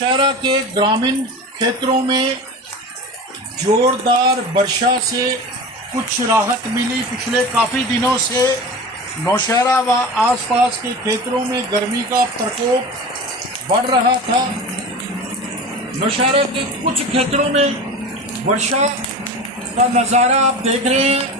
नौशहरा के ग्रामीण क्षेत्रों में जोरदार वर्षा से कुछ राहत मिली। पिछले काफ़ी दिनों से नौशहरा व आसपास के क्षेत्रों में गर्मी का प्रकोप बढ़ रहा था। नौशहरा के कुछ क्षेत्रों में वर्षा का नज़ारा आप देख रहे हैं।